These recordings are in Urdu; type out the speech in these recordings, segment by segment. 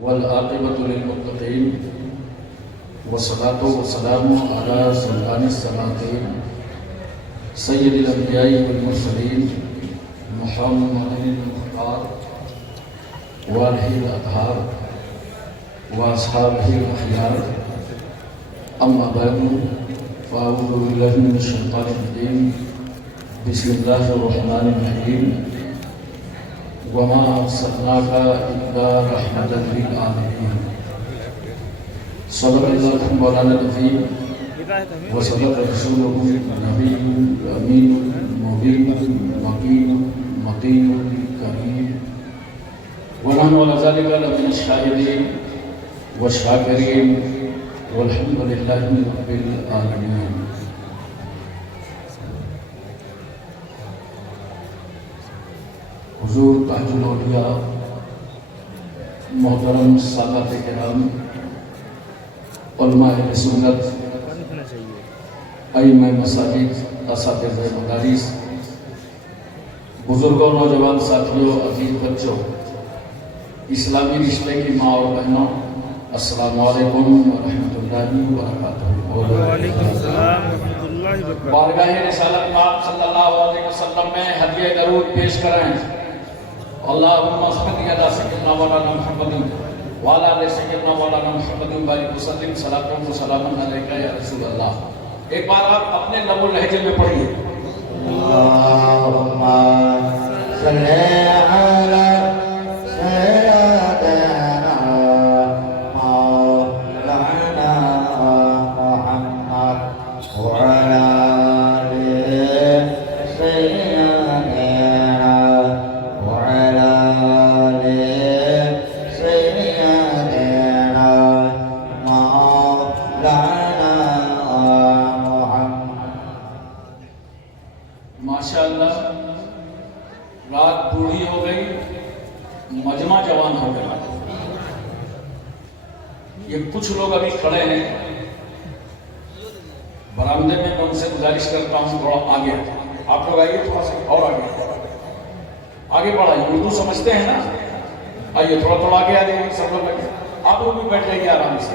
والعاقبۃ للمتقین والصلاۃ والسلام علی سلطان السلاطین سید الانبیاء والمرسلین محمد المختار وآلہ الاطہار واصحابہ الاخیار اما بعد فاعوذ باللہ من الشیطان الرجیم بسم اللہ الرحمن الرحیم وما ارسلناک الا رحمۃ للعالمین صدق اللہ مولانا العظیم وصدق رسولہ النبی الامین المبین المقین المتین الکریم ونحن علی ذلک لمن الشاہدین والشاکرین والحمد للہ رب العالمین۔ حضور تاج الاولیاء، محترم سادات کرام، علماء اہل سنت، ائمہ مساجد، اساتذہ مدارس، بزرگوں، نوجوان ساتھیوں، عزیز بچوں، اسلامی رشتے کی ماں اور بہنوں، السلام علیکم ورحمۃ اللہ وبرکاتہ۔ وعلیکم السلام ورحمۃ اللہ وبرکاتہ۔ بارگاہ رسالت پاک صلی اللہ علیہ وسلم میں ہدیہ درود پیش کریں۔ اللہم صلی علی سیدنا مولانا محمد وعلی آل سیدنا مولانا محمد بارک وسلم صلاۃ و سلام علیک یا رسول اللہ۔ ایک بار آپ اپنے لب و لہجے میں پڑھیے۔ اللہم صلی علی سیدنا مولانا محمد وعلی آل سیدنا وعلی آل سیدنا مولانا محمد۔ ماشاءاللہ، رات بوڑھی ہو گئی، مجمع جوان ہو گیا۔ یہ کچھ لوگ ابھی کھڑے ہیں برآمدے میں، میں ان سے گزارش کرتا ہوں تھوڑا آگے آپ لوگ آئیے، تھوڑا سا اور آگے بڑھائیے۔ اردو سمجھتے ہیں نا؟ آئیے تھوڑا تھوڑا آگے آ جائیے سب لوگ۔ آپ لوگ بھی بیٹھ جائیے آرام سے۔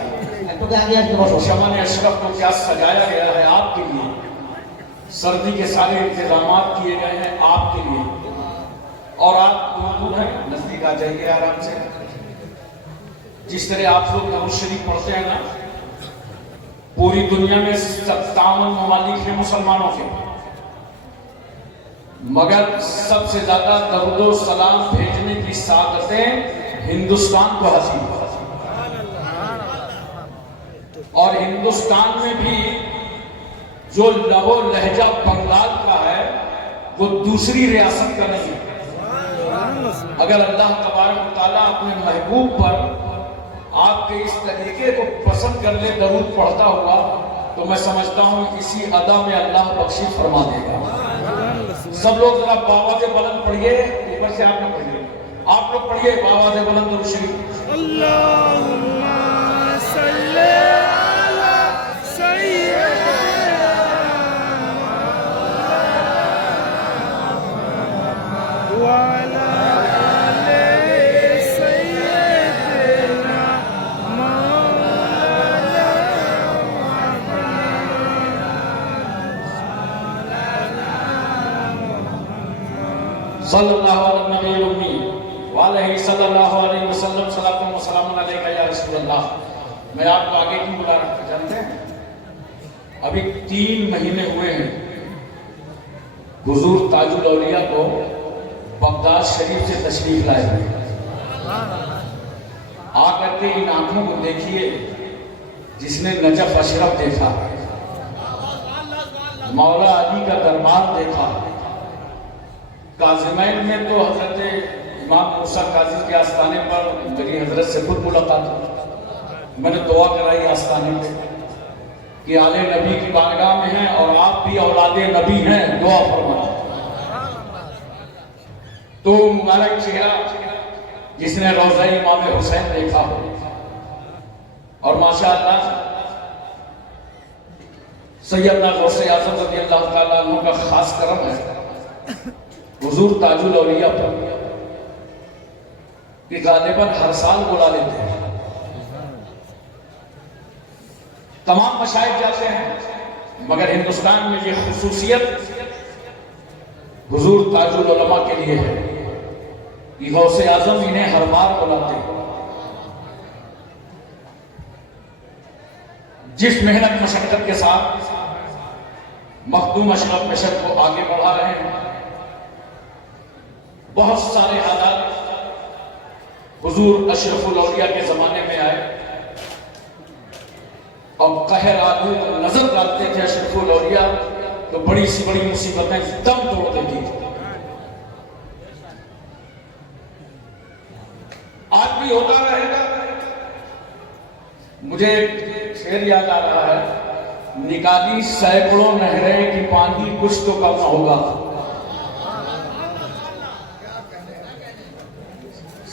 شمع اشرف کو کیا سجایا گیا ہے آپ کے لیے، سردی کے سارے انتظامات کیے گئے ہیں آپ کے لیے، اور آپ دور ہیں، نزدیک آ جائیے آرام سے۔ جس طرح آپ لوگ درود شریف پڑھتے ہیں نا، پوری دنیا میں 57 ممالک ہیں مسلمانوں کے، مگر سب سے زیادہ درود و سلام بھیجنے کی سعادتیں ہندوستان کو حاصل ہیں، اور ہندوستان میں بھی جو لب و لہجہ بنگال کا ہے وہ دوسری ریاست کا نہیں۔ اگر اللہ تبارک و تعالیٰ اپنے محبوب پر آپ کے اس طریقے کو پسند کر لے درود پڑھتا ہوا، تو میں سمجھتا ہوں اسی ادا میں اللہ بخشی فرما دے گا۔ سب لوگ ذرا باواز بلند پڑھیے، اوپر سے آپ لوگ پڑھیے، آپ لوگ پڑھیے باواز بلند درود شریف۔ اللہم صلی علی سیدنا وعلی آل سیدنا مولانا صلی اللہ علیہ نبی الامی وعلیہ صلی اللہ علیہ وسلم صلاۃ و سلام علیک یا رسول اللہ۔ میں آپ کو آگے کیوں بلا رہا تھا جانتے ہیں؟ ابھی 3 مہینے ہوئے ہیں حضور تاج الاولیاء کو بغداد شریف سے تشریف لائے ہوئے۔ آ کر کے ان آنکھوں کو دیکھیے جس نے نجف اشرف دیکھا، مولا علی کا دربار دیکھا، کاظمین میں تو حضرت امام موسیٰ قاضی کے آستانے پر میری حضرت سے خود ملاقات ہوئی۔ میں نے دعا کرائی آستانے پہ کہ آل نبی کی بارگاہ میں ہیں اور آپ بھی اولاد نبی ہیں، دعا فرمائیں۔ تو مبارک چہرہ جس نے روضہ امام حسین دیکھا ہو، اور ماشاءاللہ سیدنا غوث اعظم رضی اللہ تعالیٰ عنہ کا خاص کرم ہے حضور تاج الاولیاء پر کہ غالباً ہر سال بلا لیتے ہیں۔ تمام مشائخ جاتے ہیں، مگر ہندوستان میں یہ خصوصیت حضور تاج العلماء کے لیے ہے کہ غوث اعظم انہیں ہر بار بلاتے ہیں۔ جس محنت مشقت کے ساتھ مخدوم اشرف مشر کو آگے بڑھا رہے ہیں، بہت سارے حالات حضور اشرف الاولیاء کے زمانے میں آئے اور قہر آلود نظر ڈالتے تھے اشرف الاولیاء تو بڑی سی بڑی مصیبتیں دم توڑ دیتی تھی۔ آج بھی ہوتا رہے گا۔ مجھے شعر یاد آ رہا ہے، نکالی سینکڑوں نہریں کی پانی کچھ تو کم نہ ہوگا۔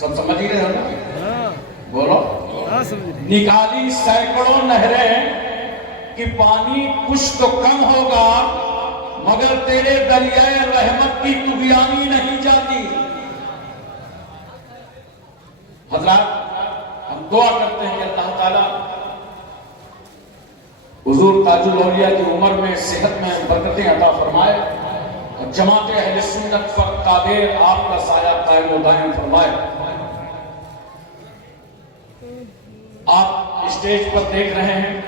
سب سمجھ ہی رہے ہو نا؟ بولو، نکالی سینکڑوں نہریں کہ پانی کچھ تو کم ہوگا، مگر تیرے دریائے رحمت کی طغیانی نہیں جاتی۔ حضرات، ہم دعا کرتے ہیں کہ اللہ تعالیٰ حضور تاج الاولیاء کی عمر میں صحت میں برکتیں عطا فرمائے اور جماعت اہل سنت پر قادر آپ کا سایہ قائم و دائم فرمائے۔ آپ اسٹیج پر دیکھ رہے ہیں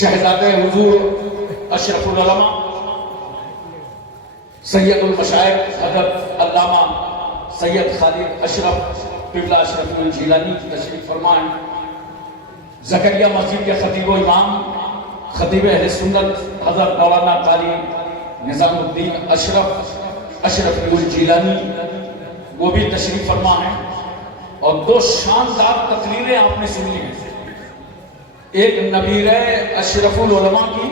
شہزادے حضور اشرف العلماء سید المشائخ حضرت علامہ سید خالد اشرف قبلہ اشرف الجیلانی کی تشریف فرمائیں۔ زکریا مسجد کے خطیب و امام خطیب اہل سنت حضرت مولانا قاری نظام الدین اشرف الجیلانی وہ بھی تشریف فرما ہیں، اور دو شاندار تقریریں آپ نے سنی ہیں۔ ایک نبیر اشرف العلماء کی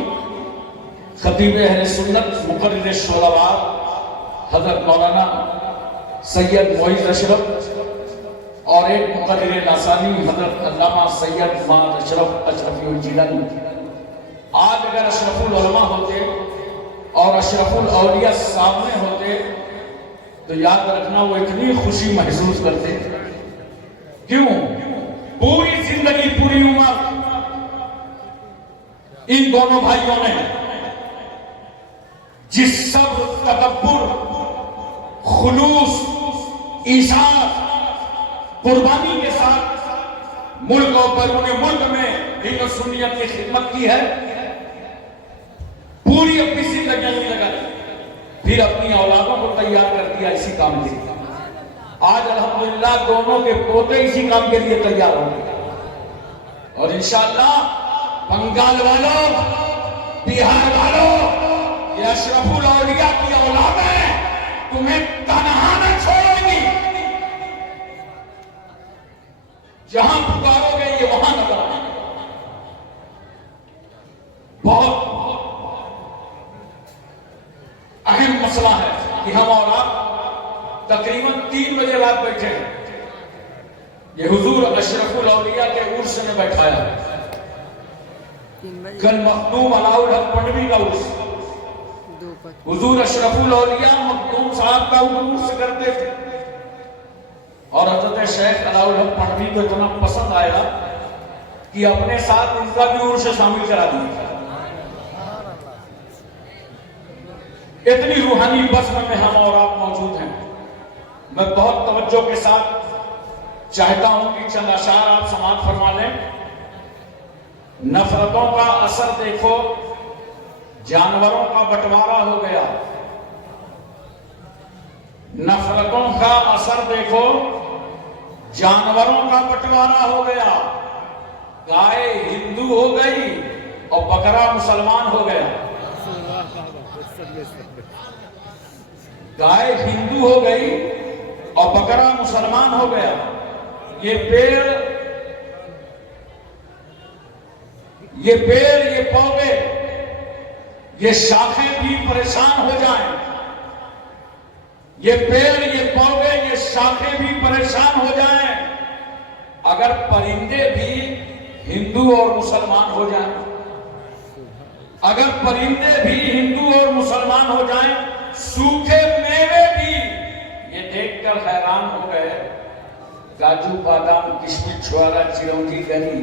خطیب اہل سنت مقرر شعراء حضرت مولانا سید معیز اشرف، اور ایک مقرر لاسانی حضرت علامہ سید ماد اشرف الجیلانی۔ آج اگر اشرف العلماء ہوتے اور اشرف الاولیاء سامنے ہوتے تو یاد رکھنا وہ اتنی خوشی محسوس کرتے۔ کیوں؟ پوری زندگی پوری عمر ان دونوں بھائیوں نے جس صبر، تدبر، خلوص، ایثار، قربانی کے ساتھ ملک اور بیرون ملک میں دین و سنیت کی خدمت کی ہے، پوری اپنی زندگیاں کی لگا دی، پھر اپنی اولادوں کو تیار کر دیا اسی کام کے لیے۔ آج الحمدللہ دونوں کے پوتے اسی کام کے لیے تیار ہوں گے، اور انشاءاللہ بنگال والوں، بہار والوں، یہ اشرف الاولیاء کی اولاد ہے، تمہیں تنہا نہ چھوڑے گی۔ جہاں پکارو گے یہ وہاں نظر آئے گا۔ بہت اہم مسئلہ ہے کہ ہم اور آپ تقریباً 3 بجے رات بیٹھے ہیں، یہ حضور اشرف الاولیاء کے عرس میں بیٹھایا ہے۔ کل مخدوم علاء الحق پنڈوی کا عرس، حضور اشرف الاولیاء مخدوم صاحب کا عرس کرتے تھے، اور حضرت شیخ علاء الحق پنڈوی کو اتنا پسند آیا کہ اپنے ساتھ ان کا بھی عرس شامل کرا دیا۔ اتنی روحانی بزم میں ہم اور آپ موجود ہیں۔ میں بہت توجہ کے ساتھ چاہتا ہوں کہ چند اشعار آپ سماعت فرما لیں۔ نفرتوں کا اثر دیکھو، جانوروں کا بٹوارا ہو گیا۔ نفرتوں کا اثر دیکھو، جانوروں کا بٹوارا ہو گیا۔ گائے ہندو ہو گئی اور بکرا مسلمان ہو گیا۔ گائے ہندو ہو گئی اور بکرا مسلمان ہو گیا۔ یہ پیڑ، یہ پودے، یہ شاخیں بھی پریشان ہو جائیں، یہ پیڑ، یہ پودے، یہ شاخیں بھی پریشان ہو جائیں، اگر پرندے بھی ہندو اور مسلمان ہو جائیں، اگر پرندے بھی ہندو اور مسلمان ہو جائیں، سوکھے میوے بھی یہ دیکھ کر حیران ہو گئے، کاجو بادام کشمش چھوارا چرونجی گری،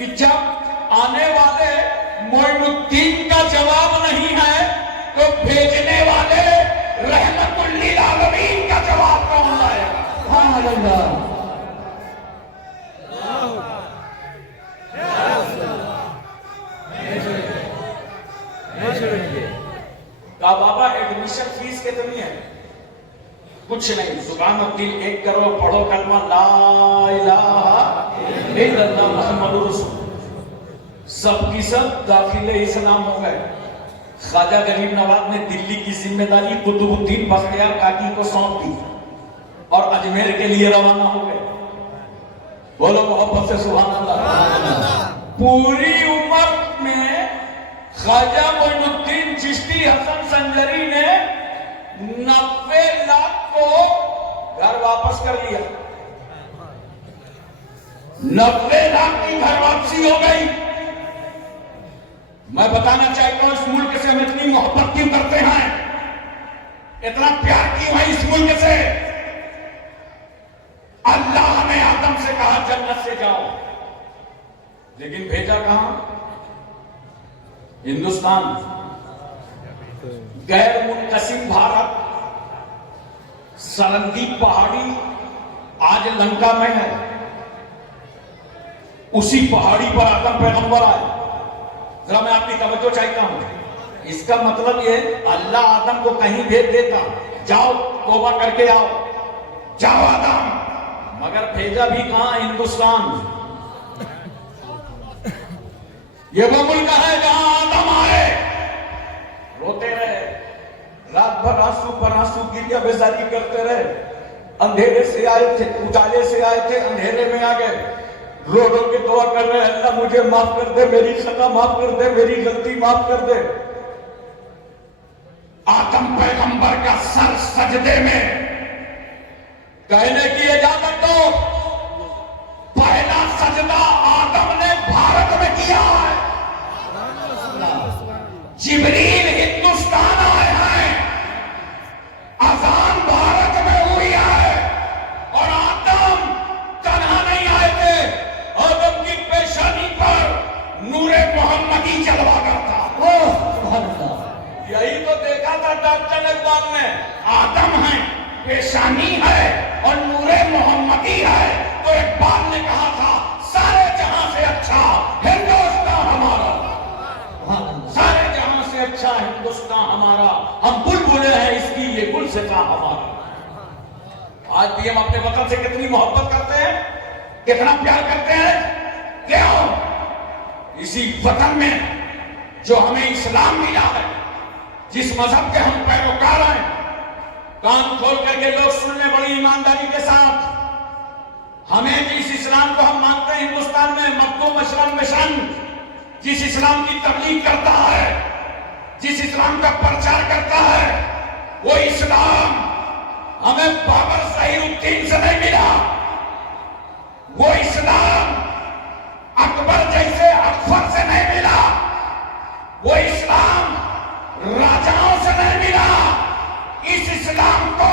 کہ جب آنے والے معین الدین کا جواب نہیں ہے تو بھیجنے والے رحمت للعالمین کا جواب کون آئے گا؟ سبحان اللہ کہا بابا ایڈمیشن فیس کتنی ہے؟ کچھ نہیں، زبان الدین ایک کرو، پڑھو کلمہ لا الہ الا اللہ محمد رسول، سب کی سب داخل اسلام ہو گئے۔ خواجہ غریب نواز نے دلی کی ذمہ داری قطب الدین بختیار کاکی کو سونپ دی اور اجمیر کے لیے روانہ ہو گئے۔ بولو محبت سے سبحان اللہ۔ پوری عمر میں خواجہ معین الدین چشتی حسن سنجری نے 90 لاکھ کو گھر واپس کر لیا۔ 90 لاکھ کی گھر واپسی ہو گئی۔ میں بتانا چاہتا ہوں اس ملک سے ہم اتنی محبت کیوں کرتے ہیں، اتنا پیار کیوں ہے اس ملک سے۔ اللہ نے آدم سے کہا جنت سے جاؤ، لیکن بھیجا کہاں؟ ہندوستان، غیر منقسم بھارت، سرندی پہاڑی آج لنکا میں ہے، اسی پہاڑی پر آدم پیغمبر آئے۔ ذرا میں آپ کی توجہ چاہتا ہوں، اس کا مطلب یہ اللہ آدم کو کہیں بھیج دیتا، جاؤ توبہ کر کے آؤ، جاؤ آدم، مگر بھیجا بھی کہاں؟ ہندوستان۔ یہ وہ ملک ہے جہاں آدم آئے، روتے رہے، رات بھر آنسو پر آنسو گریا بیزاری کرتے رہے، اندھیرے سے آئے تھے، اجالے سے آئے تھے، اندھیرے میں آ گئے، رو رو کے دعا کر رہے، اللہ مجھے معاف کر دے، میری خطا معاف کر دے، میری غلطی معاف کر دے۔ آدم پیغمبر کا سر سجدے میں، کہنے کی اجازت دو، پہلا سجدہ آدم نے بھارت میں کیا ہے۔ جبریل ہندوستان آئے ہیں، اذان بھارت میں ہوئی ہے، اور آدم تنہا نہیں آئے تھے، آدم کی پیشانی پر نور محمدی جلوہ کرتا۔ یہی تو دیکھا تھا ڈاکٹر اقبال نے، آدم ہے، پیشانی ہے اور نور محمدی ہے، تو اقبال نے کہا تھا سارے جہاں سے اچھا ہندوستان ہمارا، سارے جہاں سے اچھا ہندوستان ہمارا، ہم بلبلے ہیں اس کی، یہ گلستاں ہمارا۔ آج بھی ہم اپنے وطن سے کتنی محبت کرتے ہیں، کتنا پیار کرتے ہیں، کیوں؟ اسی وطن میں جو ہمیں اسلام ملا ہے، جس مذہب کے ہم پیروکار ہیں، کان کھول کر کے لوگ سننے بڑی ایمانداری کے ساتھ، ہمیں جس اسلام کو ہم مانتے ہیں ہندوستان میں، مکتوم اشرف مشن جس اسلام کی تبلیغ کرتا ہے، جس اسلام کا پرچار کرتا ہے، وہ اسلام ہمیں بابر ظہیر الدین سے نہیں ملا، وہ اسلام اکبر جیسے اکبر سے نہیں ملا، وہ اسلام راجاؤں سے نہیں ملا، اس اسلام کو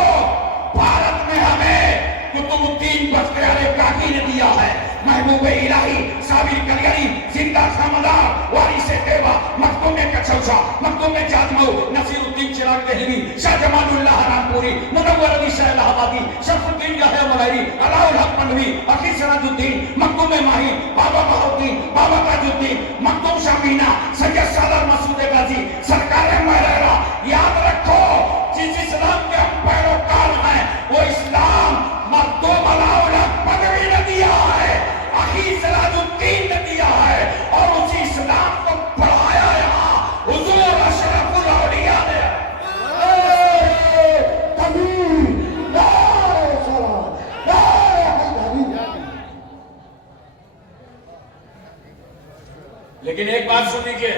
بھارت میں ہمیں قطب الدین بختیار کاکی نے دیا ہے۔ محبوب الہی صابر کلیری زندہ سمدار وارث دیوا مختوم کچھوچا مختوم جاجمو نصیر الدین چراغ دہلوی شاہ جمال اللہ رامپوری منور علی شاہ الہ آبادی شرف الدین یحییٰ ملہری علاء الحق پنڈوی عقیل سراج الدین مختوم ماہی بابا بہاؤدین بابا تاج الدین مختوم شاہ مینا سید سالار مسعود غازی سرکار مہرہ۔ یاد رکھو جس اسلام کے ہم پیروکار ہیں وہ اسلام مختوم علاء الحق پنڈوی نے دیا ہے، عقیل سراج الدین نے دیا ہے، اور اسی اسلام کو پڑھایا یہاں حضور اشرف الاولیاء نے۔ لیکن ایک بات سن لیجیے،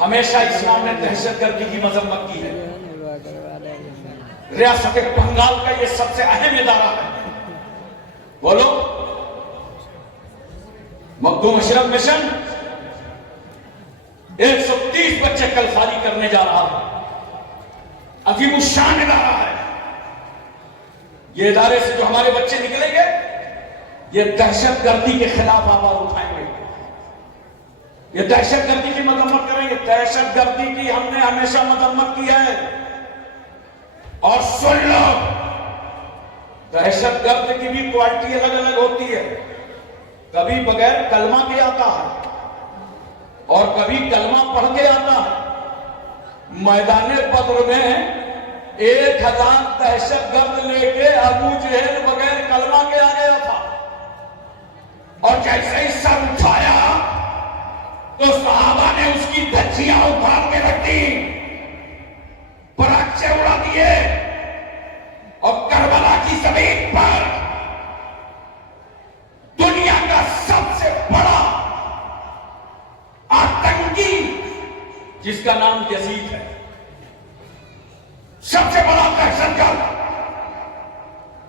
ہمیشہ اسلام نے دہشت گردی کی مذمت کی ہے۔ ریاست بنگال کا یہ سب سے اہم ادارہ ہے، بولو مخدوم اشرف مشن 130 بچے کل خالی کرنے جا رہا ہے، عظیم الشان ادارہ ہے۔ یہ ادارے سے جو ہمارے بچے نکلیں گے یہ دہشت گردی کے خلاف آواز اٹھائیں گے، یہ دہشت گردی کی مذمت کریں گے. دہشت گردی کی ہم نے ہمیشہ مذمت کی ہے. اور سن لو، دہشت گرد کی بھی کوالٹی الگ الگ ہوتی ہے. کبھی بغیر کلمہ کے آتا ہے اور کبھی کلمہ پڑھ کے آتا ہے. میدان بدر میں 1000 دہشت گرد لے کے ابو جہل بغیر کلمہ کے آ گیا تھا، اور جیسے ہی سر اٹھایا تو صحابہ نے اس کی دھجیاں اٹھا کے رکھ دی، پراچے اڑا دیے، اور کربلا کی زمین پر دنیا کا سب سے بڑا آتنکی، جس کا نام یزید ہے، سب سے بڑا دہشت گرد،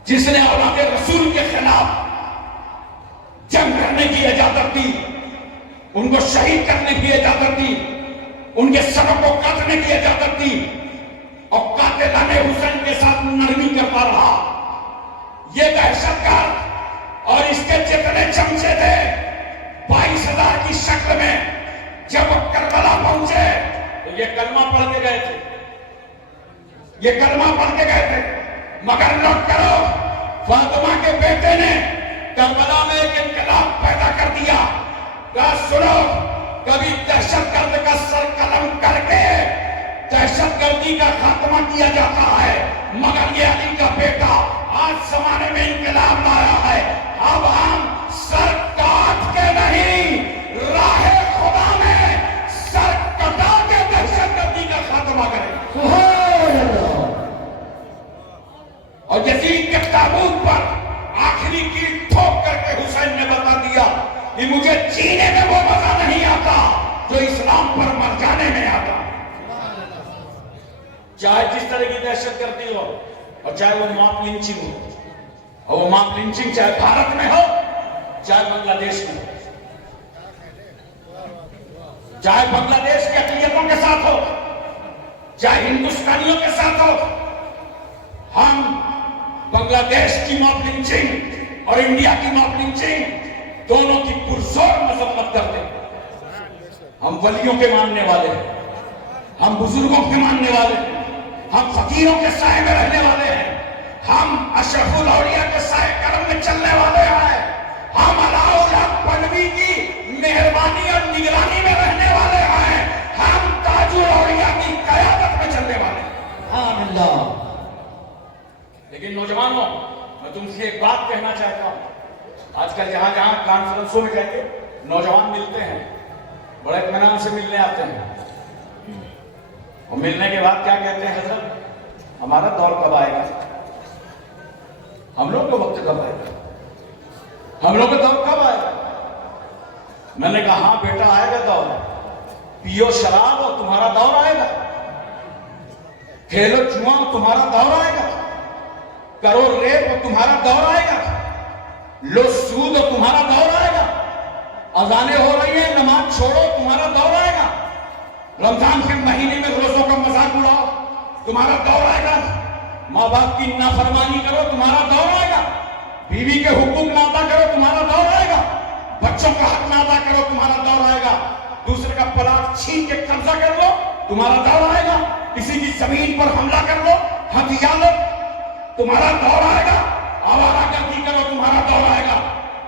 جس نے اولاد رسول کے خلاف جنگ کرنے کی اجازت دی، ان کو شہید کرنے کی اجازت دی، ان کے سروں کو کاٹنے کی اجازت دی، اور قاتلان حسین کے ساتھ نرمی کرتا رہا. یہ دہشت گرد اور اس کے جتنے چمچے تھے 22,000 کی شکل میں جب وہ کربلا پہنچے تو یہ کلمہ پڑھ کے گئے تھے، یہ کلمہ پڑھ کے گئے تھے. مگر نوٹ کرو، فاطمہ کے بیٹے نے کربلا میں ایک انقلاب پیدا کر دیا. کہا سنو، کبھی دہشت گرد کا سر قلم کر کے دہشت گردی کا خاتمہ کیا جاتا ہے، مگر یہ علی کا بیٹا آج زمانے میں انقلاب لایا ہے. اب ہم سر کاٹ کے نہیں، راہ خدا میں سر کٹا کے دہشت گردی کا خاتمہ کریں. اور یزید کے تابوت پر آخری کی ٹھوک کر کے حسین نے بتا دیا کہ مجھے جینے میں وہ مزہ نہیں آتا جو اسلام پر مر جانے میں آتا. چاہے جس طرح کی دہشت گردی ہو، اور چاہے وہ ماپ لنچنگ ہو، اور وہ ماپ لنچنگ چاہے بھارت میں ہو چاہے بنگلہ دیش میں ہو، چاہے بنگلہ دیش کے اقلیتوں کے ساتھ ہو چاہے ہندوستانیوں کے ساتھ ہو، ہم بنگلہ دیش کی ماپ لنچنگ اور انڈیا کی ماپ لنچنگ دونوں کی پرزور مذمت کرتے ہیں. ہم ولیوں کے ماننے والے ہیں، ہم بزرگوں کے ماننے والے ہیں، ہم فقیروں کے سائے میں رہنے والے ہیں، ہم اشرف الاولیاء کے سائے کرم میں چلنے والے ہیں، ہم علاؤالحق بلوی کی مہربانی اور نگرانی میں رہنے والے ہیں، ہم تاج الاولیاء کی قیادت میں چلنے والے ہیں. آمین اللہ. لیکن نوجوانوں، میں تم سے ایک بات کہنا چاہتا ہوں. آج کل جہاں جہاں کانفرنسوں میں جا کے نوجوان ملتے ہیں، بڑے اطمینان سے ملنے آتے ہیں، اور ملنے کے بعد کیا کہتے ہیں؟ حضرت ہمارا دور کب آئے گا؟ ہم لوگ کا وقت کب آئے گا؟ ہم لوگ کا دور کب آئے گا؟ میں نے کہا ہاں بیٹا آئے گا دور، پیو شراب اور تمہارا دور آئے گا، کھیلو جوا تمہارا دور آئے گا، کرو ریپ اور تمہارا دور آئے گا، لو سود اور تمہارا دور آئے گا، اذانیں ہو رہی ہیں نماز چھوڑو تمہارا دور آئے گا، رمضان کے مہینے میں روزوں کا مذاق اڑاؤ تمہارا دور آئے گا، ماں باپ کی نافرمانی کرو تمہارا دور آئے گا، بیوی کے حقوق نہ ادا کرو تمہارا دور آئے گا، بچوں کا حق نہ ادا کرو تمہارا دور آئے گا، دوسرے کا پلاٹ چھین کے قبضہ کر لو تمہارا دور آئے گا، کسی کی زمین پر حملہ کر لو، ہتھیار لو تمہارا دور آئے گا، آوارہ گردی کرو تمہارا دور آئے گا،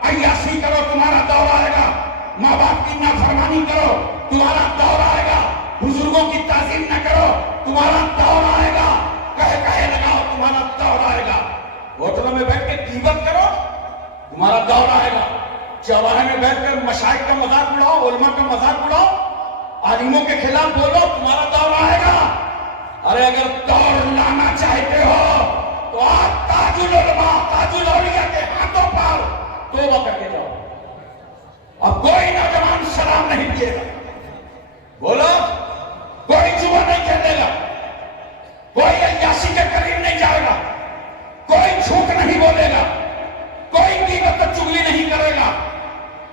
عیاشی کرو تمہارا دور آئے گا، ماں باپ کی نافرمانی کرو تمہارا دور آئے گا، بزرگوں کی تعظیم نہ کرو تمہارا دور آئے گا، کہے لگاؤ تمہارا دور آئے گا، ہوٹلوں میں بیٹھ کے غیبت کرو تمہارا دور آئے گا، چوراہے میں بیٹھ کر مشائخ کا مذاق اڑاؤ، علماء کا مذاق اڑاؤ، عالموں کے خلاف بولو تمہارا دور آئے گا. ارے اگر دور لانا چاہتے ہو تو آپ تاج العلماء تاج الاولیاء کے ہاتھوں پر توبہ کر کے جاؤ. اب کوئی نوجوان شراب نہیں پیے گا، بولو کوئی جوا نہیں کھیلے گا، کوئی عیاشی کے قریب نہیں جائے گا، کوئی جھوٹ نہیں بولے گا، کوئی غیبت و چغلی نہیں کرے گا.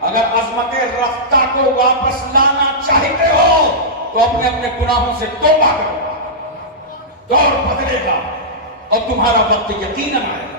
اگر عظمت رفتہ کو واپس لانا چاہتے ہو تو اپنے اپنے گناہوں سے توبہ کرو، دور بدلے گا اور تمہارا وقت یقیناً آئے گا.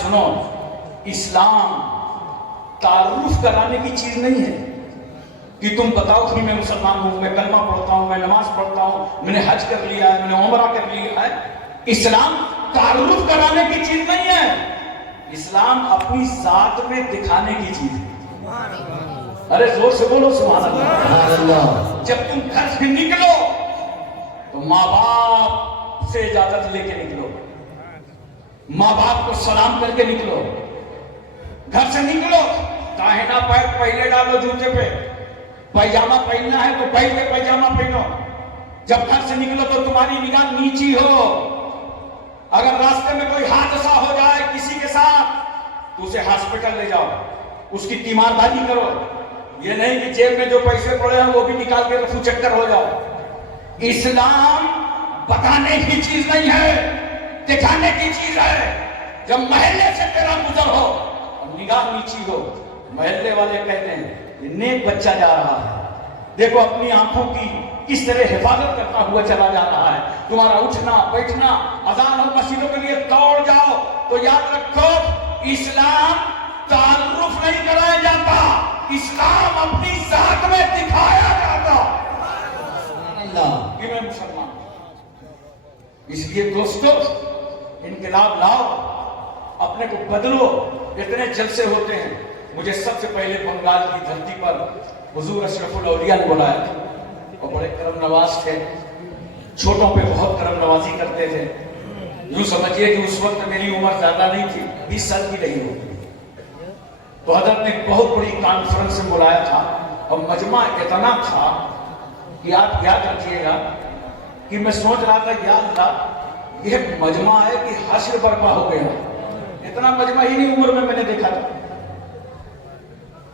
سنو، اسلام تعارف کرانے کی چیز نہیں ہے کہ تم بتاؤ کہ میں مسلمان ہوں، میں کلمہ پڑھتا ہوں، میں نماز پڑھتا ہوں، میں نے حج کر لیا ہے، میں نے عمرہ کر لیا ہے۔ اسلام تعارف کرانے کی چیز نہیں ہے، اسلام اپنی ذات میں دکھانے کی چیز ہے۔ ارے زور سے بولو سبحان اللہ۔ جب تم گھر سے نکلو تو ماں باپ سے اجازت لے کے نکلو، ماں باپ کو سلام کر کے نکلو۔ گھر سے نکلو، داہنا پیر پہلے ڈالو جوتے پہ، پیجامہ پہننا ہے تو پہلے پیجامہ پہنو۔ جب گھر سے نکلو تو تمہاری نگاہ نیچی ہو۔ اگر راستے میں کوئی حادثہ ہو جائے کسی کے ساتھ تو اسے ہاسپٹل لے جاؤ، اس کی تیمارداری کرو۔ یہ نہیں کہ جیب میں جو پیسے پڑے ہیں وہ بھی نکال کے رفو چکر ہو جاؤ۔ اسلام بتانے کی چیز نہیں ہے، دکھانے کی چیز ہے۔ جب محلے سے تیرا گزر ہو اور نگاہ نیچی ہو، محلے والے کہتے ہیں یہ نیک بچہ جا رہا ہے، دیکھو اپنی آنکھوں کی کس طرح حفاظت کرتا ہوا چلا جا رہا ہے۔ تمہارا اٹھنا بیٹھنا، اذان اور مسجدوں کے لیے دوڑ جاؤ تو یاد رکھو اسلام تعارف نہیں کرایا جاتا، اسلام اپنی ذات میں دکھایا جاتا کہ میں مسلمان ہوں۔ اس لیے دوستو انقلاب لاؤ، اپنے کو بدلو۔ اتنے جلسے ہوتے ہیں، مجھے سب سے پہلے بنگال کی دھرتی پر حضور اشرف الاولیاء نے بلایا تھا، اور بڑے کرم نواز تھے، چھوٹوں پہ بہت کرم نوازی کرتے تھے۔ یوں سمجھیے کہ اس وقت میری عمر زیادہ نہیں تھی، 20 سال کی رہی ہوگی۔ تو حضرت نے ایک بہت بڑی کانفرنس میں بلایا تھا، اور مجمع اتنا تھا کہ آپ یاد رکھیے گا کہ میں سوچ رہا تھا یا اللہ یہ مجمع ہے کہ حشر برپا ہو گیا۔ اتنا مجمع ہی نہیں عمر میں نے دیکھا تھا۔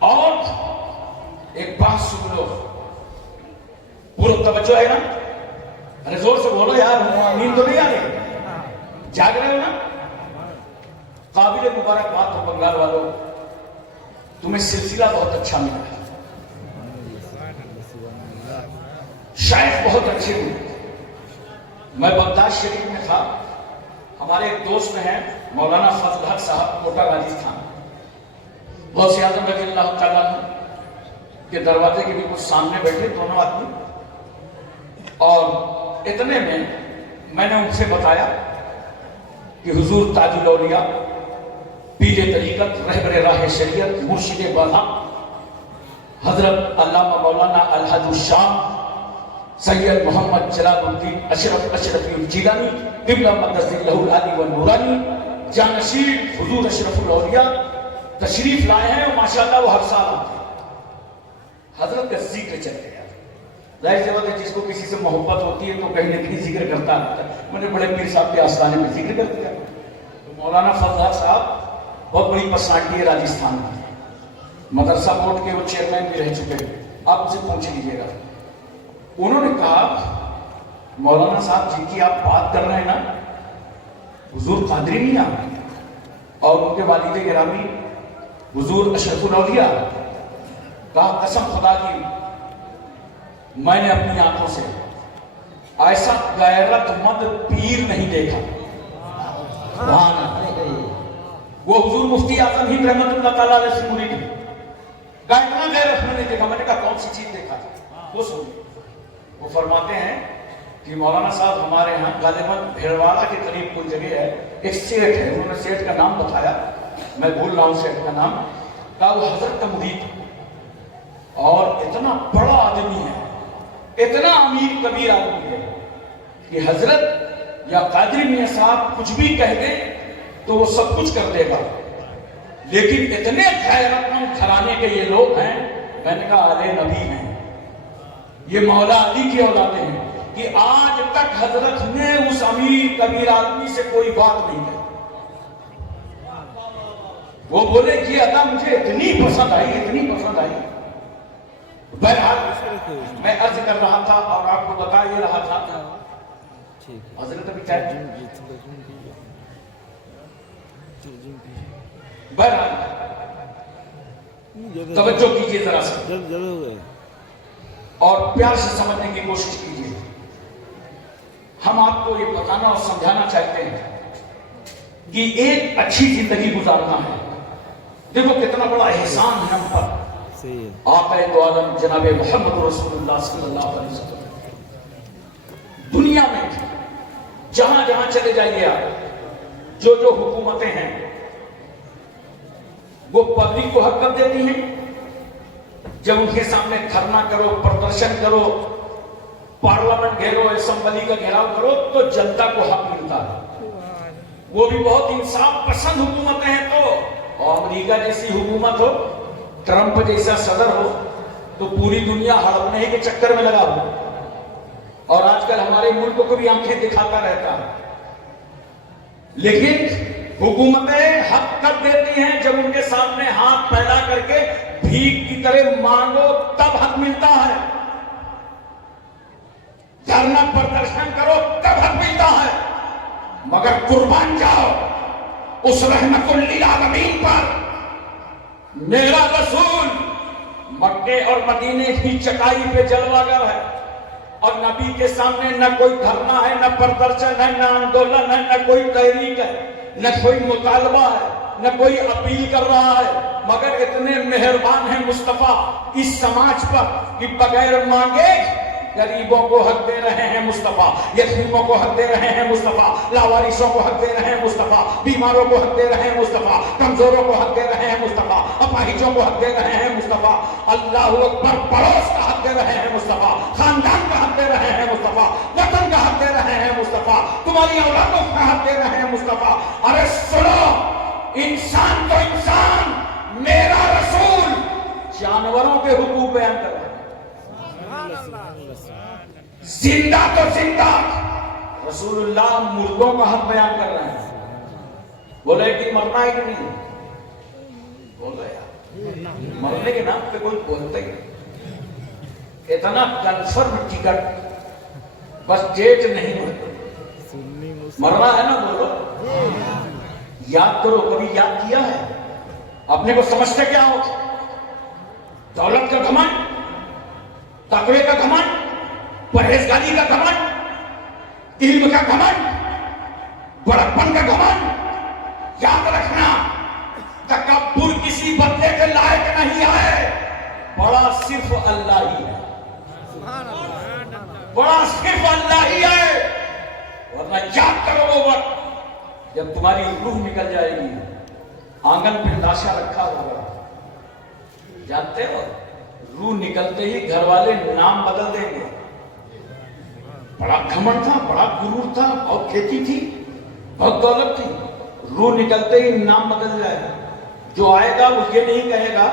اور ایک بات سن لو، پورا توجہ ہے نا؟ ارے زور سے بولو یار، نیند تو نہیں آ رہی؟ جاگ رہے ہو نا؟ قابل مبارکباد ہو بنگال والوں، تمہیں سلسلہ بہت اچھا ملا، شاید بہت اچھے ہوئے۔ میں بغداد شریف میں تھا، ہمارے ایک دوست ہیں مولانا فضل حق صاحب، کوٹا راجستھان، غوث اعظم رضی اللہ تعالیٰ کے دروازے کے بالکل سامنے بیٹھے دونوں آدمی۔ اور اتنے میں نے ان سے بتایا کہ حضور تاج الاولیاء، پیر طریقت، رہبر راہ شریعت، مرشد بالا حضرت علامہ مولانا الحاج الشام سید محمد جلال الدین اشرفی الجیلانی قبلہ مقدس اللہ العلی والنورانی جانشین حضور اشرف الاولیاء تشریف لائے ہیں، اور ماشاءاللہ وہ ہر سال آتے ہیں۔ حضرت کا ذکر چل گیا، ظاہر سی بات ہے جس کو کسی سے محبت ہوتی ہے تو کہیں نہ کہیں ذکر کرتا رہتا ہے۔ میں نے بڑے پیر صاحب کے آستانے میں ذکر کر دیا۔ تو مولانا فضل حق صاحب بہت بڑی پرسنالٹی ہے راجستھان میں، مدرسہ بورڈ کے وہ چیئرمین بھی رہ چکے ہیں، آپ ان سے پوچھ لیجیے گا۔ انہوں نے کہا مولانا صاحب جن کی آپ بات کر رہے ہیں نا، حضور قادری میاں اور ان کے والد گرامی حضور اشرف الاولیاء، کہا قسم خدا کی میں نے اپنی آنکھوں سے ایسا غیرت مند پیر نہیں دیکھا۔ وہ حضور مفتی اعظم ہند رحمت اللہ تعالیٰ علیہ سے مرید ہیں، کہا اتنا غیرت میں نہیں دیکھا۔ میں نے کہا کون سی چیز دیکھا؟ وہ سنیے، وہ فرماتے ہیں کہ مولانا صاحب ہمارے ہاں غالباً بھیڑواڑہ کے قریب کوئی جگہ ہے، ایک سیٹ ہے، انہوں نے سیٹ کا نام بتایا، میں بھول رہا ہوں سیٹ کا نام، کہا وہ حضرت کا مرید اور اتنا بڑا آدمی ہے، اتنا امیر کبیر آدمی ہے کہ حضرت یا قادری میاں صاحب کچھ بھی کہہ دیں تو وہ سب کچھ کر دے گا، لیکن اتنے غیرت مند گھرانے کے یہ لوگ ہیں۔ میں نے کہا آلے نبی ہیں، یہ مولا علی کی اولادیں ہیں، کہ آج تک حضرت نے اس امیر کبیر آدمی سے کوئی بات نہیں کی۔ وہ بولے کہ ادا مجھے اتنی پسند آئی، اتنی پسند آئی۔ بہرحال میں عرض کر رہا تھا اور آپ کو بتا یہ رہا تھا، حضرت ابھی چاہتے ہیں، بہرحال توجہ کیجئے ذرا سے اور پیار سے سمجھنے کی کوشش کیجئے۔ ہم آپ کو یہ بتانا اور سمجھانا چاہتے ہیں کہ ایک اچھی زندگی گزارنا ہے. دیکھو کتنا بڑا احسان ہے ہم پر. آقا دو عالم جناب محمد رسول اللہ صلی اللہ علیہ وسلم دنیا میں جہاں جہاں چلے جائیے آپ، جو جو حکومتیں ہیں وہ پبلک کو حق کب دیتی ہیں؟ جب ان کے سامنے دھرنا کرو، پردرشن کرو، پارلیمنٹ گھیرو، اسمبلی کا گھیراؤ کرو تو جنتا کو حق ملتا ہے. وہ بھی بہت انصاف پسند حکومتیں ہیں تو، اور امریکہ جیسی حکومت ہو، ٹرمپ جیسا صدر ہو تو پوری دنیا ہڑپنے ہی کے چکر میں لگا ہو. اور آج کل ہمارے ملک کو بھی آنکھیں دکھاتا رہتا ہے. لیکن حکومتیں حق کب دیتی ہیں؟ جب ان کے سامنے ہاتھ پھیلا کر کے بھیک کی طرح مانگو تب حق ملتا ہے. دھرنا پردرشن کرو تب حق ملتا ہے. مگر قربان جاؤ اس رحمت للعالمین پر. میرا رسول مکے اور مدینے کی چٹائی پہ جلوہ گر ہے، اور نبی کے سامنے نہ کوئی دھرنا ہے، نہ پردرشن ہے، نہ آندولن ہے، نہ کوئی تحریک ہے، نہ کوئی مطالبہ ہے، نہ کوئی اپیل کر رہا ہے. مگر اتنے مہربان ہیں مصطفیٰ اس سماج پر کہ بغیر مانگے غریبوں کو حق دے رہے ہیں مصطفیٰ، یتیموں کو حق دے رہے ہیں مصطفیٰ، لاوارثوں کو حق دے رہے ہیں مصطفیٰ، بیماروں کو حق دے رہے ہیں مصطفیٰ، کمزوروں کو حق دے رہے ہیں مصطفیٰ، اپاہجوں کو حق دے رہے ہیں مصطفیٰ. اللہ اکبر. پڑوس کا حق دے رہے ہیں مصطفیٰ، خاندان کا حق دے رہے ہیں مصطفیٰ، وطن کا حق دے رہے ہیں مصطفیٰ، تمہاری اولادوں کا حق دے رہے ہیں مصطفیٰ. ارے سنو، انسان تو انسان، میرا رسول جانوروں کے حقوق بیان کر رہا ہے. زندہ تو زندہ رسول اللہ مردوں کا حق بیان کر رہے ہیں. بولے کہ مرنا ہے کہ نہیں؟ بول رہے ہیں مرنے کے نام پہ کوئی بولتا ہی نہیں. اتنا کنفرم ٹکٹ، بس ڈیٹ نہیں ہوتا. مرنا ہے نا، بولو. یاد کرو، کبھی یاد کیا ہے اپنے کو سمجھتے کیا ہو؟ دولت کا گھمنڈ، تقوی کا گھمنڈ، پرہیزگاری کا گھمنڈ، علم کا گھمنڈ، بڑکپن کا گھمنڈ. یاد رکھنا تکبر کسی بندے کے لائق نہیں ہے. بڑا صرف اللہ ہی ہے، بڑا صرف اللہ ہی ہے. ورنہ یاد کرو وہ وقت جب تمہاری روح نکل جائے گی، آنگن پہ لاشا رکھا ہوگا، جانتے ہو روح نکلتے ہی گھر والے نام بدل دیں گے. بڑا گھمنڈ تھا، بڑا غرور تھا، اور کھیتی تھی، بہت دولت تھی. روح نکلتے ہی نام بدل جائے گا. جو آئے گا وہ یہ نہیں کہے گا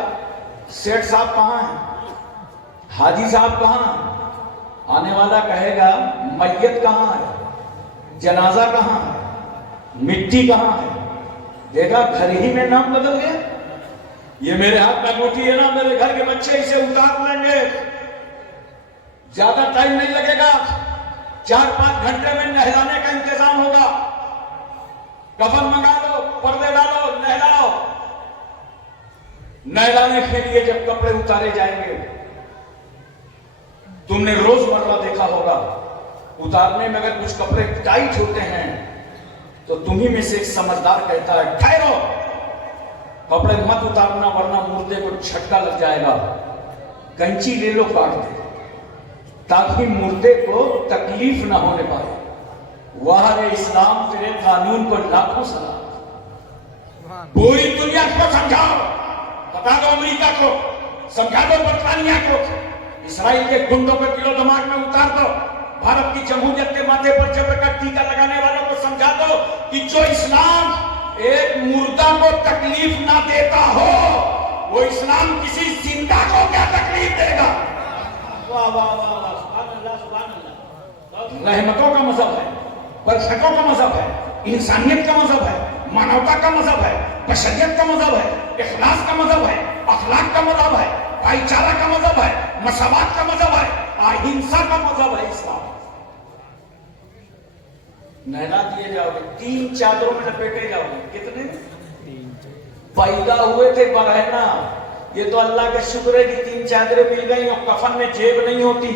سیٹھ صاحب کہاں ہیں، حاجی صاحب کہاں ہیں. آنے والا کہے گا میت کہاں ہے، جنازہ کہاں ہے، مٹی کہاں ہے. دیکھا گھر ہی میں نام بدل گیا. یہ میرے ہاتھ میں انگوٹھی ہے نا، میرے گھر کے بچے اسے اتار لیں گے، زیادہ ٹائم نہیں لگے گا. 4-5 گھنٹے میں نہلانے کا انتظام ہوگا. کفن منگا لو، پردے ڈالو، نہلاؤ. نہلانے کے لیے جب کپڑے اتارے جائیں گے، تم نے روز مرہ دیکھا ہوگا اتارنے میں اگر کچھ کپڑے ٹائٹ ہوتے ہیں تو تمہیں میں سے ایک سمجھدار کہتا ہے ٹھہرو، کپڑے مت اتارنا ورنہ مردے کو جھٹکا لگ جائے گا. کنچی لے لو، کاٹ دے تاکہ مردے کو تکلیف نہ ہونے پائے. وہاں اسلام تیرے قانون پر لاکھوں سلام. پوری دنیا کو سمجھاؤ، بتا دو امریکہ کو، سمجھا دو برطانیہ کو، اسرائیل کے گنڈوں کو دل و دماغ میں اتار دو. بھارت کی جمہوریت کے ماتھے پر جبر کا ٹیکا لگانے والوں کو سمجھا دو کہ جو اسلام ایک مردہ کو تکلیف نہ دیتا ہو، وہ اسلام کسی زندہ کو کیا تکلیف دے گا. واہ واہ واہ، سبحان اللہ سبحان اللہ. رحمتوں کا مذہب ہے، برکتوں کا مذہب ہے، انسانیت کا مذہب ہے، مانوتا کا مذہب ہے، بشریت کا مذہب ہے، اخلاص کا مذہب ہے، اخلاق کا مذہب ہے، بھائی چارہ کا مذہب ہے، مساوات کا مذہب ہے، اہنسا کا مذہب ہے اسلام. نہلا دیے جاؤ گے، 3 چادروں میں لپیٹے جاؤ گے. کتنے پیدا ہوئے تھے برہنہ، یہ تو اللہ کا شکر ہے کہ 3 چادریں مل گئی اور کفن میں جیب نہیں ہوتی.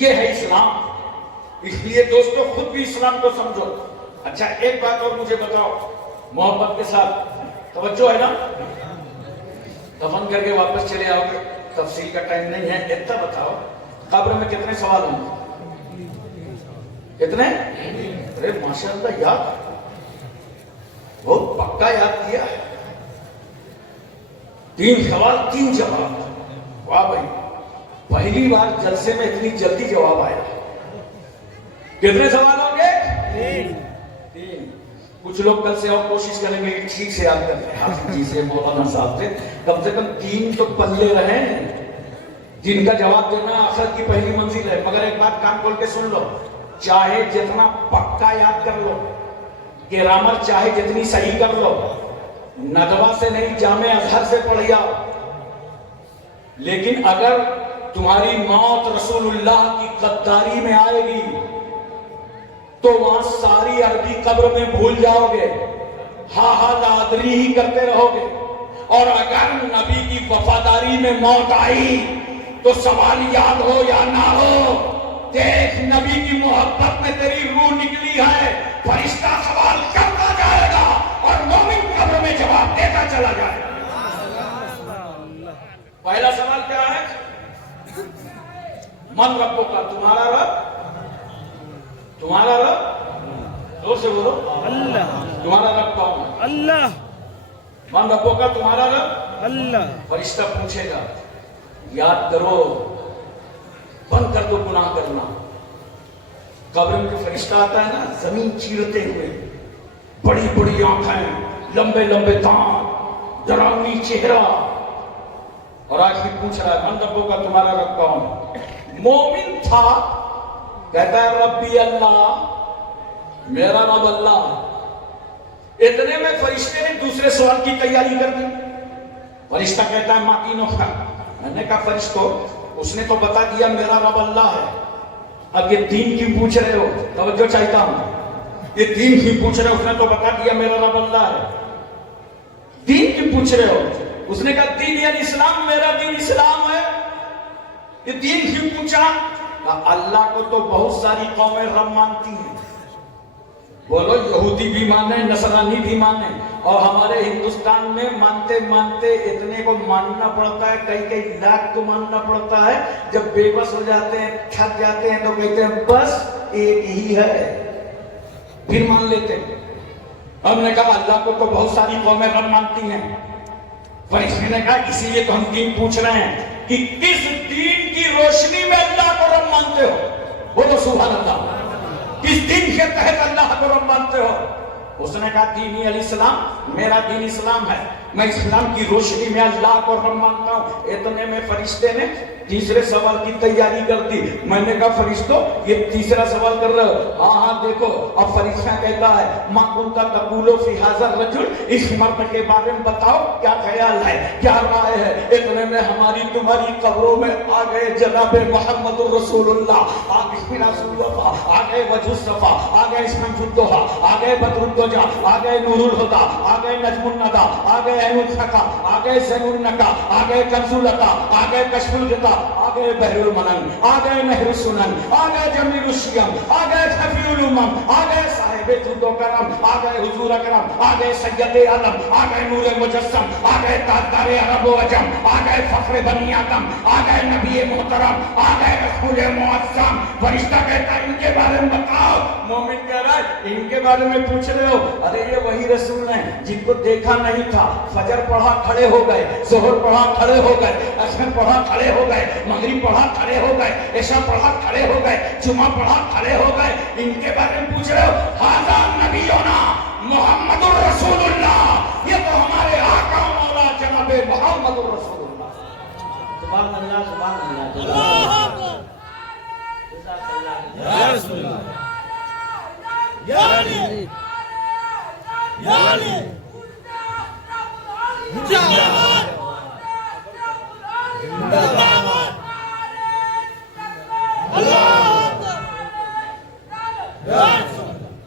یہ ہے اسلام. اس لیے دوستو خود بھی اسلام کو سمجھو. اچھا ایک بات اور مجھے بتاؤ محبت کے ساتھ, توجہ ہے نا, دفن کر کے واپس چلے آؤ گے, تفصیل کا ٹائم نہیں ہے. اتنا بتاؤ قبر میں کتنے سوال ہوں گے؟ کتنے؟ ارے ماشاءاللہ یاد, بہت پکا یاد کیا ہے. 3 سوال 3 جواب. واہ بھائی, پہلی بار جلسے میں اتنی جلدی جواب آیا. کتنے سوال ہوں گے؟ 3. کچھ لوگ کل سے اور کوشش کریں گے ٹھیک سے یاد کرتے ہیں. حافظ جی سے, مولانا صاحب سے, کم سے کم 3 تو پلے رہے جن کا جواب دینا آخرت کی پہلی منزل ہے. مگر ایک بات کان کھول کے سن لو, چاہے جتنا پکا یاد کر لو, گرامر چاہے جتنی صحیح کر لو, ندوہ سے نہیں جامع ازہر سے پڑھ آؤ, لیکن اگر تمہاری موت رسول اللہ کی غداری میں آئے گی تو وہاں ساری عربی قبر میں بھول جاؤ گے, ہاں ہاں لادری ہی کرتے رہو گے. اور اگر نبی کی وفاداری میں موت آئی تو سوال یاد ہو یا نہ ہو, دیکھ نبی کی محبت میں تیری روح نکلی ہے, فرشتہ سوال کرتا جائے گا اور مومن قبر میں جواب دیتا چلا جائے گا. پہلا سوال کیا ہے؟ من ربوں کا, تمہارا رب, تمہارا رب, زور سے بولو, اللہ. تمہارا رب کون ہے؟ اللہ. من ربوں کا, تمہارا رب اللہ. فرشتہ پوچھے گا, یاد کرو, بند کر دو گناہ کرنا. قبر میں فرشتہ آتا ہے نا, زمین چیرتے ہوئے, بڑی بڑی آنکھیں, لمبے لمبے دانت, ڈراؤنی چہرہ, اور آج بھی پوچھ رہا ہے من ربوں کا, تمہارا رب کون؟ مومن تھا, کہتا ہے ربی اللہ, میرا رب اللہ. اتنے میں فرشتے نے دوسرے سوال کی تیاری کر دی. فرشتہ کہتا ہے ماکینو کا. میں نے کہا فرشتوں, اس نے تو بتا دیا میرا رب اللہ ہے, اب یہ دین کی پوچھ رہے ہو؟ توجہ چاہتا ہوں, یہ دین کی پوچھ رہے ہو, اس نے تو بتا دیا میرا رب اللہ ہے, دین کی پوچھ رہے ہو؟ اس نے کہا دین یعنی اسلام, میرا دین اسلام ہے. یہ دین کی پوچھا. اللہ کو تو بہت ساری قومیں رب مانتی ہیں, بولو یہودی بھی مانے, نصرانی بھی مانے, اور ہمارے ہندوستان میں مانتے مانتے اتنے کو ماننا پڑتا ہے, کئی کئی لاکھ کو ماننا پڑتا ہے. جب بے بس ہو جاتے ہیں, تھک جاتے ہیں, تو کہتے ہیں بس ایک ہی ہے, پھر مان لیتے ہیں. ہم نے کہا اللہ کو تو بہت ساری قومیں رب مانتی ہیں. فرشتے نے کہا اسی لیے تو ہم دین پوچھ رہے ہیں کہ کس دین کی روشنی میں اللہ کو رب مانتے ہو. بولو سبحان اللہ. کس دین کے تحت اللہ کو رب مانتے ہو؟ اس نے کہا دینی الاسلام, میرا دین اسلام ہے, میں اسلام کی روشنی میں اللہ کو رب مانتا ہوں. اتنے میں فرشتے نے تیسرے سوال کی تیاری کر دی. میں نے کہا فرشتوں یہ تیسرا سوال کر رہے ہو؟ ہاں ہاں دیکھو. اب فرشتہ کہتا ہے ما کنت تقول فی ھذا الرجل, اس مرد کے بارے میں بتاؤ کیا خیال ہے, کیا رائے ہے. اتنے میں ہماری تمہاری قبروں میں آ گئے جناب محمد الرسول اللہ, آ گئے رسول اللہ, آ گئے وجہ الصفا, آ گئے شمس الضحا, آ گئے بدر الدجا, آ گئے نور الہدی, آ گئے نجم الندی, آ گئے عین الحقا, آ گئے زین النقا, آ گئے کنز العطا, آ گئے کشف الغطا, آ گئے بحر المنن, آ گئے نہر السنن, آ گئے جمیل الشیم, آ گئے شفیع الامم, آ گئے صاحب جود و کرم, آ گئے حضور اکرم, آ گئے سید عالم, آ گئے نور مجسم, آ گئے تاجدار عرب و عجم, آ گئے فخر بنی آدم, آ گئے نبی محترم, آ گئے رسول معظم. فرشتہ کہتا ہے ان کے بارے میں بتاؤ. مومن کہہ رہا ہے ان کے بارے میں پوچھ رہے ہو؟ ارے یہ وہی رسول ہیں جن کو دیکھا نہیں تھا, فجر پڑھا کھڑے ہو گئے, ظہر پڑھا کھڑے ہو گئے, عصر پڑھا کھڑے ہو گئے, مغرب پڑھا کھڑے ہو گئے, عشاء پڑھا کھڑے ہو گئے, جمعہ پڑھا کھڑے ہو گئے. ان کے بارے میں پوچھ رہے ہو؟ ھذا نبینا محمد الرسول اللہ, یہ تو ہمارے آقا مولا جناب محمد الرسول اللہ. سبحان اللہ, سبحان اللہ, یا رسول اللہ, یا علی, یا علی, زندہ باد,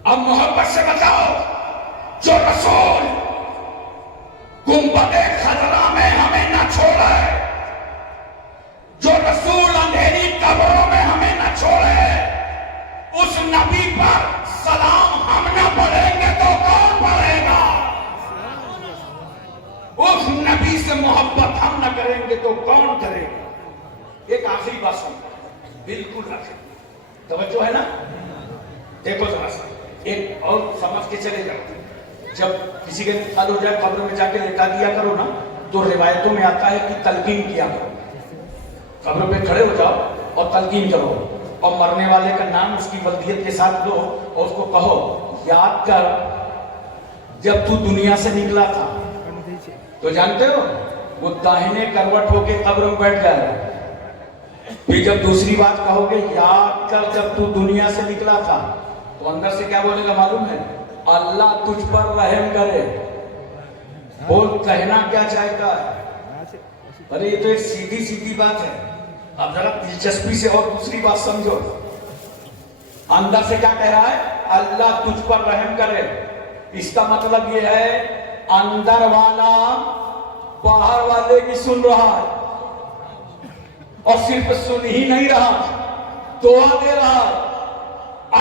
اب محبت سے بتاؤ, جو رسول گنبد خضرا میں ہمیں نہ چھوڑے, جو رسول اندھیری قبروں میں ہمیں نہ چھوڑے, تو کون کرے گا؟ ایک آخری بات سن، بالکل آخری توجہ ہے نا؟ دیکھو ذرا سا ایک اور سمجھ کے چلے جاؤ. جب کسی کا انتقال ہو جائے قبر میں جا کے لٹا دیا کرو نا، تو روایتوں میں آتا ہے کہ تلقین کیا کرو. قبر پہ کھڑے ہو جاؤ اور تلقین کرو، اور مرنے والے کا نام اس کی ولدیت کے ساتھ لو اور اس کو کہو یاد کر جب تو دنیا سے نکلا تھا. تو جانتے ہو وہ داہنے کروٹ ہو کے قبر میں بیٹھ گیا. پھر جب دوسری بات کہو گے یاد کر جب تو دنیا سے نکلا تھا، تو اندر سے کیا بولے گا معلوم ہے؟ اللہ تجھ پر رحم کرے. بول کہنا کیا چاہتا ہے؟ ارے یہ تو ایک سیدھی سیدھی بات ہے. اب ذرا دلچسپی سے اور دوسری بات سمجھو. اندر سے کیا کہہ رہا ہے؟ اللہ تجھ پر رحم کرے. اس کا مطلب یہ ہے اندر والا باہر والے کی سن رہا ہے، اور صرف سن ہی نہیں رہا، دعا دے رہا ہے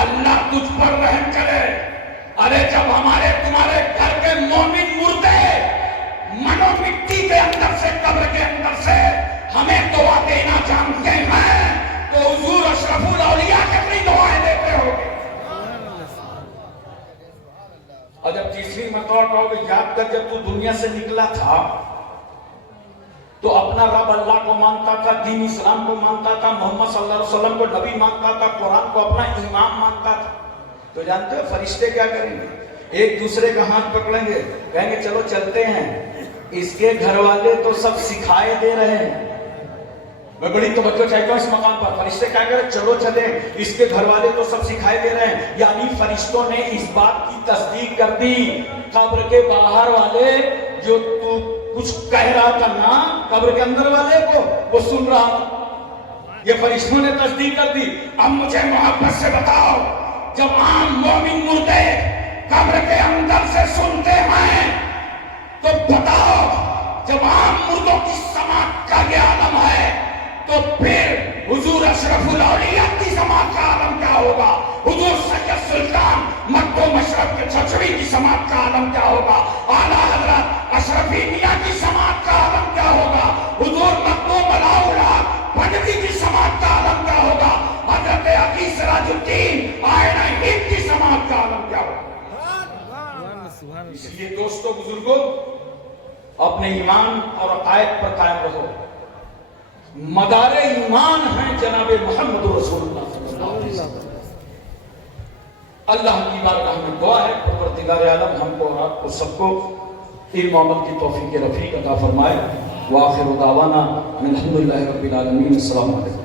اللہ تجھ پر رحم کرے. ارے جب ہمارے تمہارے گھر کے مومن مردے منو مٹی کے اندر سے قبر کے اندر سے ہمیں دعا دینا جانتے ہیں، تو حضور اشرف الاولیاء کتنی دعائیں دیتے ہو گے. اور جب تیسری مرتبہ کہو کہ یاد کر جب تو دنیا سے نکلا تھا تو اپنا رب اللہ کو مانتا تھا، دین اسلام کو مانتا تھا، محمد صلی اللہ علیہ وسلم کو نبی مانتا تھا، قرآن کو اپنا امام مانتا تھا. تو جانتے ہو فرشتے کیا کریں گے؟ ایک دوسرے کا ہاتھ پکڑیں گے، کہیں گے چلو چلتے ہیں. اس کے گھر والے تو سب سکھائے دے رہے ہیں. میں بڑی توجہ چاہتا ہوں اس مقام پر. فرشتے کیا کریں؟ چلو چلیں، اس کے گھر والے تو سب سکھائے دے رہے ہیں. یعنی فرشتوں نے اس بات کی تصدیق کر دی قبر کے باہر والے جو تو کچھ کہہ رہا تھا نا قبر کے اندر والے کو وہ سن رہا تھا. یہ فرشتوں نے تصدیق کر دی. اب مجھے محبت سے بتاؤ جب عام مومن مردے قبر کے اندر سے سنتے ہیں تو بتاؤ جب عام مردوں کی سماعت کا یہ عالم ہے تو پھر حضور اشرف الاولیاء کی سماعت کا عالم کیا ہوگا؟ حضور سید سلطان مکہ و مشرق کے چھچڑی کی سماعت کا عالم کیا ہوگا؟ اعلیٰ حضرت اشرفی میاں کی سماعت کا عالم کیا ہوگا؟ حضور مکتوم الاولیاء پنجوی کی سماعت کا عالم کیا ہوگا؟ حضرت عقی سراج الدین آئینہ ہند کی سماعت کا عالم کیا ہوگا؟ اس لیے دوستو بزرگوں اپنے ایمان اور عقائد پر قائم رہو. مدار ایمان ہیں جناب محمد رسول اللہ صلی اللہ علیہ وسلم. اللہ کی بارگاہ میں دعا ہے پروردگار عالم ہم کو اور آپ کو سب کو علم و عمل کی توفیق رفیق عطا فرمائے. وآخر دعوانا الحمدللہ رب العالمین. السلام علیکم.